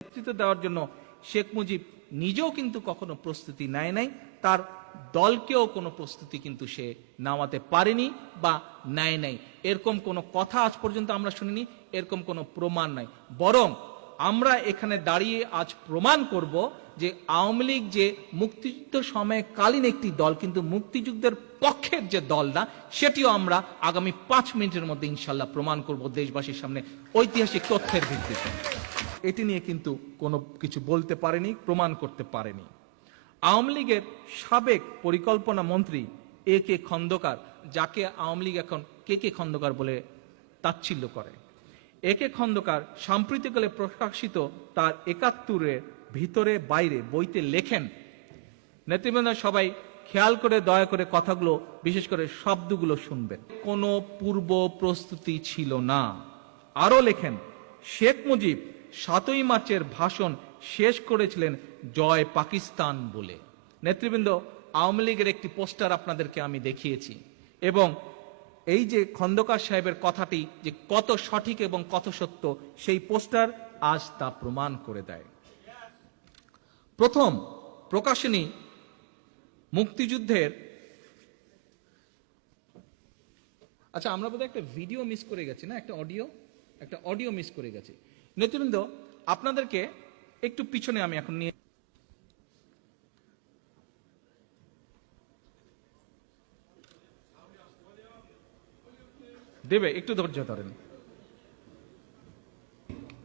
নেতৃত্ব দেওয়ার জন্য শেখ মুজিব নিজেও কিন্তু কখনো প্রস্তুতি নেয় নাই, তার দলকেও কোনো প্রস্তুতি কিন্তু সে নামাতে পারেনি বা নেয় নাই। এরকম কোনো কথা আজ পর্যন্ত আমরা শুনিনি, এরকম কোনো প্রমাণ নাই। বরং আমরা এখানে দাঁড়িয়ে আজ প্রমাণ করব যে আওয়ামী লীগ যে মুক্তিযুদ্ধ সময়কালীন একটি দল, কিন্তু মুক্তিযুদ্ধের পক্ষের যে দল না, সেটিও আমরা আগামী 5 মিনিটের মধ্যে ইনশাল্লাহ প্রমাণ করব দেশবাসীর সামনে ঐতিহাসিক তথ্যের ভিত্তিতে। এটি নিয়ে কিন্তু কোনো কিছু বলতে পারেনি, প্রমাণ করতে পারেনি। আওয়ামী লীগের সাবেক পরিকল্পনা মন্ত্রী এ কে খন্দকার, যাকে আওয়ামী লীগ এখন কে কে খন্দকার বলে তাচ্ছিল্য করে, এ কে খন্দকার সাম্প্রতিককালে প্রকাশিত তার ৭১-এর ভিতরে বাইরে বইতে লেখেন, নেতৃবৃন্দ সবাই খেয়াল করে দয়া করে কথাগুলো, বিশেষ করে শব্দগুলো শুনবেন, কোনো পূর্ব প্রস্তুতি ছিল না। আরো লেখেন, শেখ মুজিব ৭ই মার্চের ভাষণ শেষ করেছিলেন জয় পাকিস্তান বলে। নেতৃবৃন্দ, আওয়ামী লীগের একটি পোস্টার আপনাদেরকে আমি দেখিয়েছি, এবং এই যে খন্দকার সাহেবের কথাটি যে কত সঠিক এবং কত সত্য, সেই পোস্টার আজ তা প্রমাণ করে দেয়। প্রথম প্রকাশনী মুক্তিযুদ্ধের, আচ্ছা আমরা বোধহয় একটা ভিডিও মিস করে গেছি না, একটা অডিও মিস করে গেছি। নেতৃবৃন্দ, আপনাদেরকে একটু পিছনে আমি এখন নিয়ে দেবে, একটু ধৈর্য ধরেন।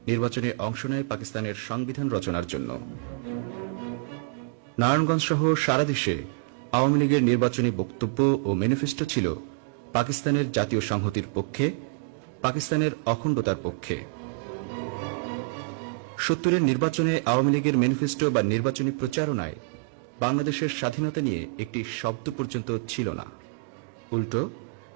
নির্বাচনে অংশ নেয় পাকিস্তানের সংবিধান রচনার জন্য। নারায়ণগঞ্জ সহ সারা দেশে আওয়ামী লীগের নির্বাচনী বক্তব্য ও ম্যানিফেস্টো ছিল পাকিস্তানের জাতীয় সংহতির পক্ষে, পাকিস্তানের অখণ্ডতার পক্ষে। ৭০-এর নির্বাচনে আওয়ামী লীগের ম্যানিফেস্টো বা নির্বাচনী প্রচারণায় বাংলাদেশের স্বাধীনতা নিয়ে একটি শব্দ পর্যন্ত ছিল না। উল্টো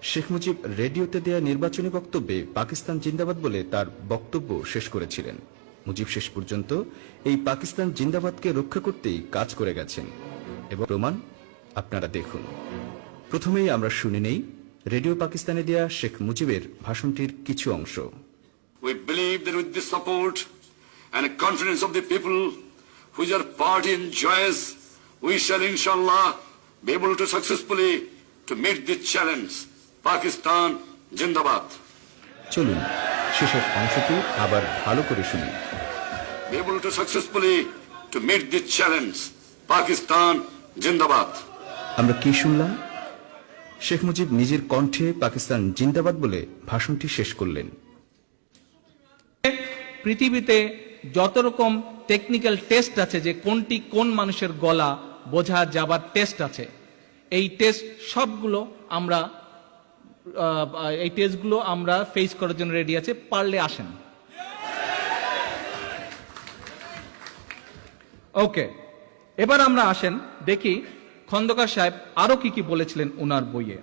শেখ মুজিব রেডিওতে দেয়া নির্বাচনী বক্তব্যে পাকিস্তান জিন্দাবাদ বলে তার বক্তব্য শেষ করেছিলেন। মুজিব শেষ পর্যন্ত এই পাকিস্তান জিন্দাবাদকে রক্ষা করতেই কাজ করে গেছেন, এবং প্রমাণ আপনারা দেখুন। প্রথমেই আমরা শুনে নেই রেডিও পাকিস্তানে দেয়া শেখ মুজিবের ভাষণটির কিছু অংশ। We believe that with the support and confidence of the people which our party enjoys, we shall inshallah be able to successfully to meet this challenge. Pakistan Jindabad. চলুন শেষের অংশটি আবার ভালো করে শুনি। Be able to successfully to meet this challenge. Pakistan Jindabad. আমরা কি শুনলাম? শেখ মুজিব নিজের কণ্ঠে পাকিস্তান জিন্দাবাদ বলে ভাষণটি শেষ করলেন। পৃথিবীতে যত রকম টেকনিক্যাল টেস্ট আছে, যে কোনটি কোন মানুষের গলা বোঝা যাবার টেস্ট আছে, এই টেস্টগুলো আমরা ফেস করার জন্য রেডি আছে। পারলে আসেন। ওকে, এবার আমরা আসেন দেখি খন্দকার সাহেব আরো কি কি বলেছিলেন ওনার বইয়ে।